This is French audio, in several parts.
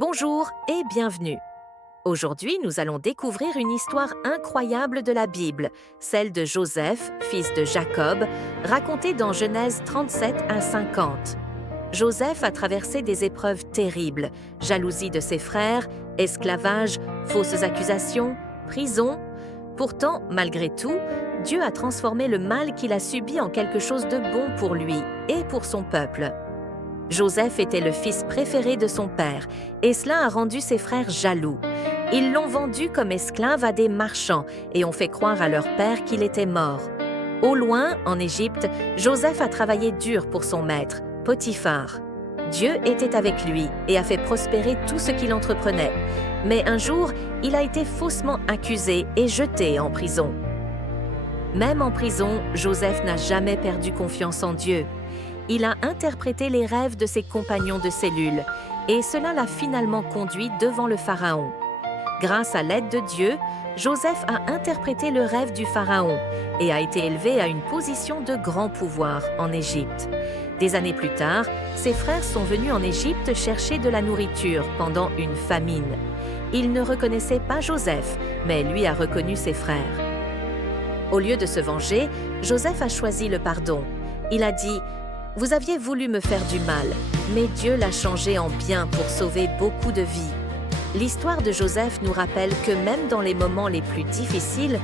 Bonjour et bienvenue. Aujourd'hui, nous allons découvrir une histoire incroyable de la Bible, celle de Joseph, fils de Jacob, racontée dans Genèse 37 à 50. Joseph a traversé des épreuves terribles, jalousie de ses frères, esclavage, fausses accusations, prison. Pourtant, malgré tout, Dieu a transformé le mal qu'il a subi en quelque chose de bon pour lui et pour son peuple. Joseph était le fils préféré de son père, et cela a rendu ses frères jaloux. Ils l'ont vendu comme esclave à des marchands et ont fait croire à leur père qu'il était mort. Au loin, en Égypte, Joseph a travaillé dur pour son maître, Potiphar. Dieu était avec lui et a fait prospérer tout ce qu'il entreprenait. Mais un jour, il a été faussement accusé et jeté en prison. Même en prison, Joseph n'a jamais perdu confiance en Dieu. Il a interprété les rêves de ses compagnons de cellule et cela l'a finalement conduit devant le Pharaon. Grâce à l'aide de Dieu, Joseph a interprété le rêve du Pharaon et a été élevé à une position de grand pouvoir en Égypte. Des années plus tard, ses frères sont venus en Égypte chercher de la nourriture pendant une famine. Ils ne reconnaissaient pas Joseph, mais lui a reconnu ses frères. Au lieu de se venger, Joseph a choisi le pardon. Il a dit: « Vous aviez voulu me faire du mal, mais Dieu l'a changé en bien pour sauver beaucoup de vies. » L'histoire de Joseph nous rappelle que même dans les moments les plus difficiles,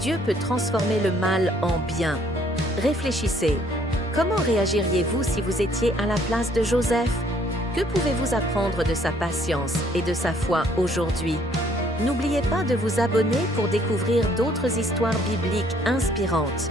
Dieu peut transformer le mal en bien. Réfléchissez. Comment réagiriez-vous si vous étiez à la place de Joseph? Que pouvez-vous apprendre de sa patience et de sa foi aujourd'hui? N'oubliez pas de vous abonner pour découvrir d'autres histoires bibliques inspirantes.